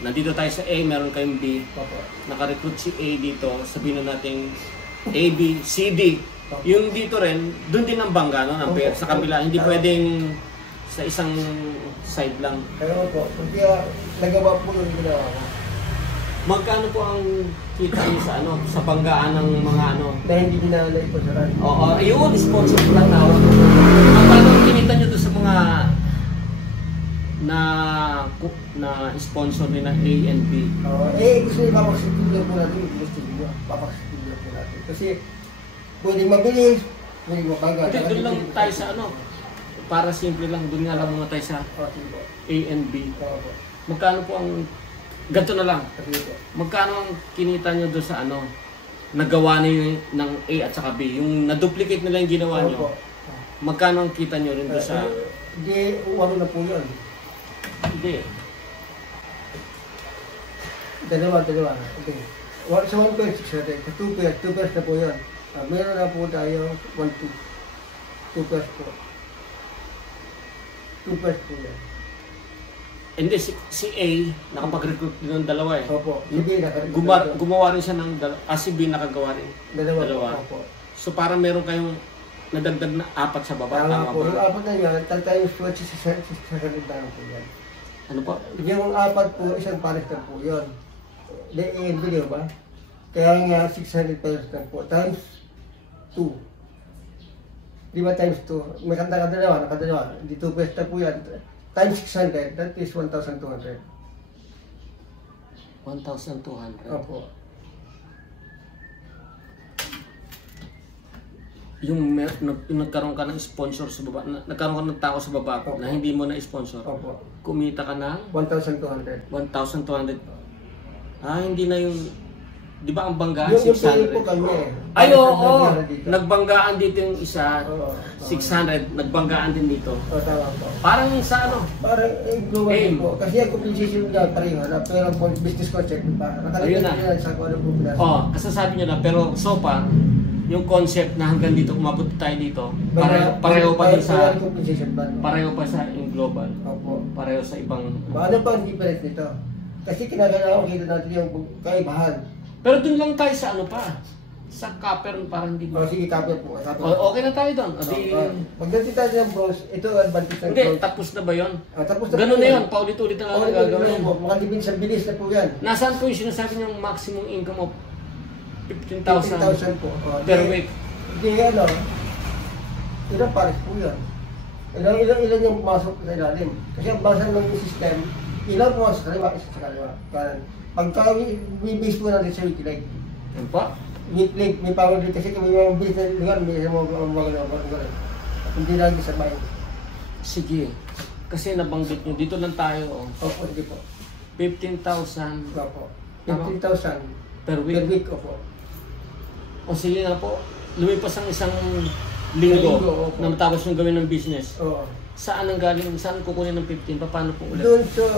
nandito tayo sa A, meron kayong B. Opo. Naka-recruit si A dito, sabihin na natin A, B, C, D. Yung dito rin, doon din ang bangga, no? Sa kabila, hindi pwedeng sa isang side lang. Kaya po, kaya nagawa po yung ginawa ko. Magkano po ang kita niyo sa ano, sa banggaan ng mga ano? Na hindi dinalay po sa ran. Oo, yun, sponsor ko lang tawag. Magkano ang kinita niyo doon sa mga na sponsor ni na A and B? Gusto nyo papaksitigyan po natin, gusto nyo papaksitigyan po natin. Kasi pwedeng mabilis, pwedeng mabagal. Hindi, doon lang tayo sa ano, para simple lang, doon nga lang muna tayo sa A and B. Magkano po ang, ganito na lang, magkano ang kinita nyo doon sa ano, nagawa niyo ng A at saka B, yung na-duplicate nila yung ginawa nyo, magkano ang kita nyo rin doon sa... Hindi, walo na po yun. Hindi. Dalawa. Okay. Sa 1.6 natin, sa 2 pairs na po yun. Meron na po tayo 2 pairs po. 2 pairs po yan. Hindi, si A, nakapag-recruit din ng dalawa eh. Opo. Si B nakagawa. Gumawa rin siya ng dalawa. Si B nakagawa rin. Dalawa. Opo. So parang meron kayong nadagdag na 4 sa baba. Tama po. Yung 4 na yan, tayong swatch sa salita po yan. Ano po? Yung 4 po, isang pares na po yun. Video ba? Kaya nga 600 pesos na po. Times 2. Di ba times 2? May nakadalawa. Di 2 pesos na po yan. Times 600, that is 1,200. 1,200. Opo. Yung nagkaroon ka ng sponsor sa baba, nagkaroon ka ng tao sa baba na hindi mo na-sponsor. Opo. Kumita ka ng 1,200. 1,200. Hindi na yung, di ba ang banggaan Yung 600? po kanya eh. Ay, oo. Nagbanggaan dito yung isa, Oo. 600, nagbanggaan din dito. Tama po. Parang sa ano? Parang global Aim. po. Kasi ang compensation niya pareho na pero po business concept pa. Ayun na. Nakalagay sa kung ano po pinasa. Kasasabi nyo na, pero so far, yung concept na hanggang dito, umabot tayo dito, pareho pa din sa, pareho pa sa yung global. Opo. Pareho sa ibang... Ano pa ang difference nito? Kasi kinaganaw kita natin yung kaibahan. Pero dun lang tayo sa ano pa, sa copper parang hindi mo. Sige, copper po. Okay na tayo doon. Pagdating tayo ng bronze, ito ang advantage ng Hindi, bronze. tapos na ba yun? Tapos na ganun po na yun, paulit-ulit na lang gagawin. Makatipid sa bilis na po yan. Nasaan po yung sinasabi niyong maximum income of 15,000 15,000 po. per week? Hindi ano, ilang pares po yan. Ilan yung pumasok sa ilalim. Kasi ang basa ng system, ilan pumasok sa kaliwa, isa sa kaliwa. Pagka may-base po natin sa weekly leg. Yan pa? Weekly, may power leg kasi may mga base na lugar, may mga lugar. Hindi lagi sa bayan. Sige. Kasi nabanggit nyo, dito lang tayo. Opo, hindi po. 15,000 Opo. 15,000 per week. per week, opo. O sige na po, lumipas ang isang linggo na matapos yung gawin ng business. Oo. Saan ang galing? Saan kukunin ng 15? Paano po ulit? Doon so,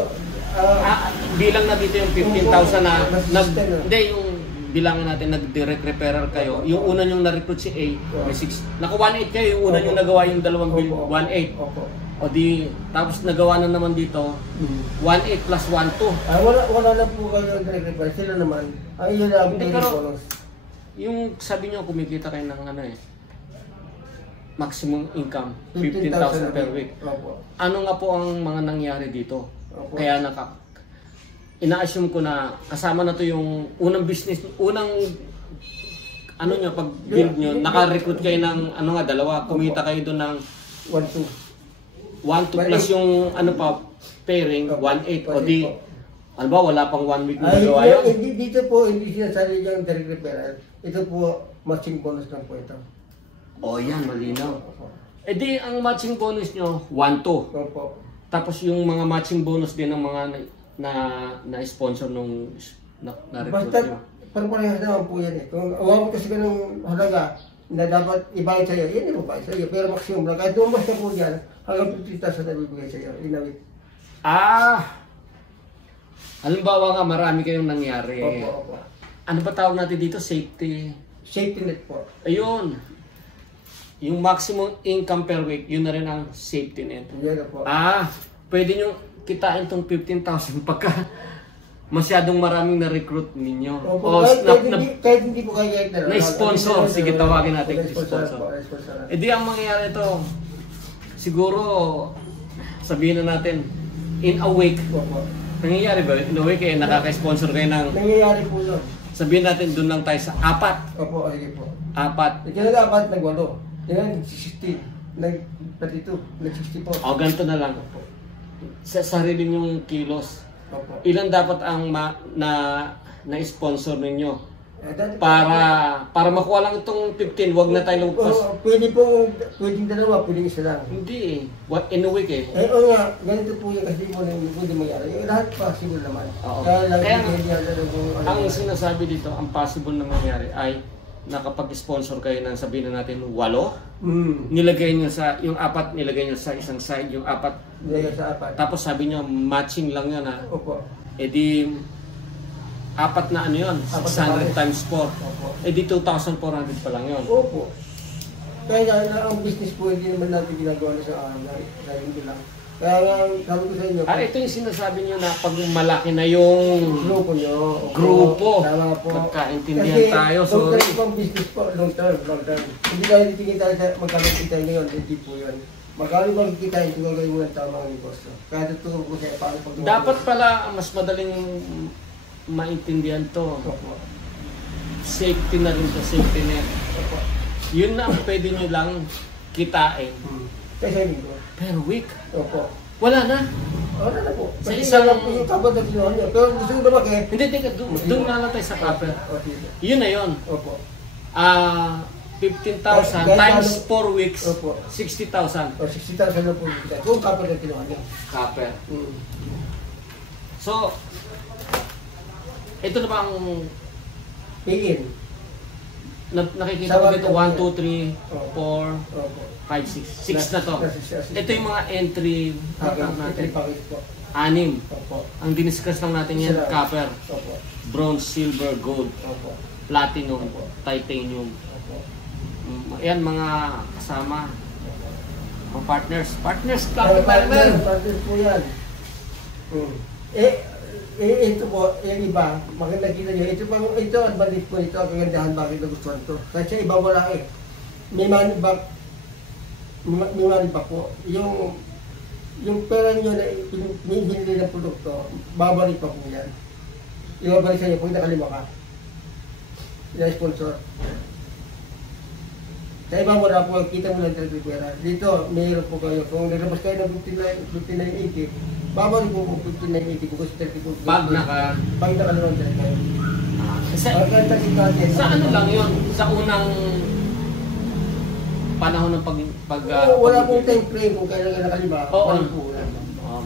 bilang na dito yung 15,000 na, Mas- hindi yung bilangan natin nag-direct referral kayo. Yung una yung na-recruit si A, may 6. Naku 1.8 kayo, yung una yung nagawa yung dalawang bill, 1.8. Opo. O di, tapos nagawa na naman dito, 1.8 plus 1.2. Wala na po kayo ang direct repair. Sila naman, ang iyon na ang Hindi, daily pero- bonus. Yung sabi nyo, kumikita kayo ng ano maximum income, 15,000 15,000 per week. Opo. Ano nga po ang mga nangyari dito? Opo. Kaya ina-assume ko na kasama na to yung unang business, unang ano nyo, pag build nyo, naka-recruit kayo ng ano nga, dalawa, kumita kayo doon ng 1-2. 1-2 plus yung ano pa, pairing, 1.8 o di, ano ba, wala pang 1 week na nagawa yun? Dito po, hindi sinasabi yung direct repair. Ito po, matching bonus lang po ito. O yan, malinaw. Opo. E di, ang matching bonus nyo, 1-2. Opo. Tapos yung mga matching bonus din ng mga na-sponsor nung na-recruit Basta, nyo. parang naman po yan eh. Kung awam kasi ka ng halaga na dapat ibayad sa'yo, yan yung ibayad sa'yo. Pero maximum lang. Kahit dumas ka po dyan, hanggang 50,000 na bibigay sa'yo. Inawit. Halimbawa nga, marami kayong nangyari. Opo. Ano ba tawag natin dito? Safety. Safety net po. Ayun. Yung maximum income per week, yun na rin ang safety net. Yan na po. Pwede nyo kitain tong 15,000 pagka masyadong maraming na-recruit ninyo. Opo, kahit hindi po kayo na-sponsor. Sige, tawagin natin sponsor. sponsor. E di ang mangyayari ito, siguro, sabihin na natin, in a week, nangyayari ba? In a week, nakaka-sponsor kayo ng... Nangyayari po yun. Sabihin natin, doon lang tayo sa 4. Opo, sige po. 4. Kaya nag-4, nag-8. Yan, 16. Nag-32, nag-64. O, ganito na lang. Sa sarili nyong kilos, ilan dapat ang na-sponsor ninyo? Para makuha lang itong 15, wag na tayo lumagpas. Pwedeng dalawa, pwedeng isa lang. Hindi eh. In a week eh. Oo nga, ganito po yung kasi mo na pwede mangyari. Yung lahat possible naman. Kaya ang sinasabi dito, ang possible na mangyari ay nakapag-sponsor kayo ng sabihin na natin 8. Nilagay nyo sa, yung 4 nilagay nyo sa isang side, yung 4 nilagay sa 4. Tapos sabi nyo matching lang yun ha. Opo. E di 4 na ano yun, 600 times 4. E di 2,400 pa lang yun. Opo. Kaya nga ang business po hindi naman natin ginagawa na sa hindi lang. Kaya nga sabi ko sa inyo. Ito yung sinasabi nyo na pag malaki na yung grupo nyo. Grupo. Tama po. Magkaintindihan tayo. So, long business po, long term. Hindi tayo titingin tayo sa magkano kita ngayon, hindi po yun. Magkano bang kita ito gagawin mo ng tamang negosyo. Kaya tuturo ko sa'yo paano pag... Dapat pala mas madaling maintindihan to. Opo. Safety na rin to, safety net. Opo. Yun na ang pwede nyo lang kitain. Kasi hindi ko. Per week. Opo. Wala na. Wala na po. Sa Kasi isang... lang po yung kapag na kinuha niyo. Pero gusto ko naman kayo. Hindi, doon na lang tayo sa copper. Yun na yun. Opo. 15,000 times 4 weeks, Opo. 60,000. O 60,000 na po yung kita. Kung kapag na kinuha niyo. Copper. So, ito na ba ang Pay-in. nakikita ko dito? 1, 2, 3, 4, Opo. 5, 6. 6 na to. Ito yung mga entry natin. 6. Opo. Ang diniscuss lang natin yan, copper, Opo. bronze, silver, gold, Opo. platinum, titanium. Opo. Ayan mga kasama. Mga partners. Partners Partners po yan. Ito po, yung iba, makita nyo, ito advantage po ito, ang kagandahan bakit nagustuhan ito. Kasi iba wala eh. May money back po. Yung pera nyo na binili ng produkto, babalik pa po yan. Ibabalik sa inyo pag nakalima ka. Yan sponsor. Sa iba wala po, kita mo lang talaga yung pera. Dito, mayroon po kayo. Kung nalabas kayo ng 59.80, babalik po po 59.80 po kasi 30 po. Pag nakalawang talaga kayo. Sa ano lang yun? Sa unang panahon ng wala pong time frame kung kailan ka nakalima. Oo.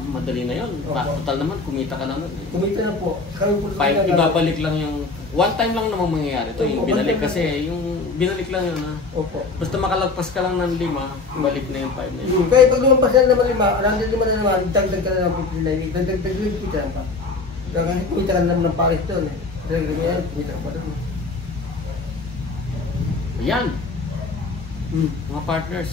Madali na yun. Total naman, kumita ka naman. Kumita na po. Ibabalik lang yung... One time lang naman mangyayari ito. Yung binalik kasi, yung binalik lang yun ha. Opo. Basta makalagpas ka lang ng 5, balik na yung 5 na yun. Kaya pag lumampas na naman 5, alam na 5 na naman, dagdag ka na ng 59. Dagdag kita na pa. Kasi kumita ka na naman ng pares doon eh. Dagdag yan, kumita ka pa doon. Ayan. Mga partners.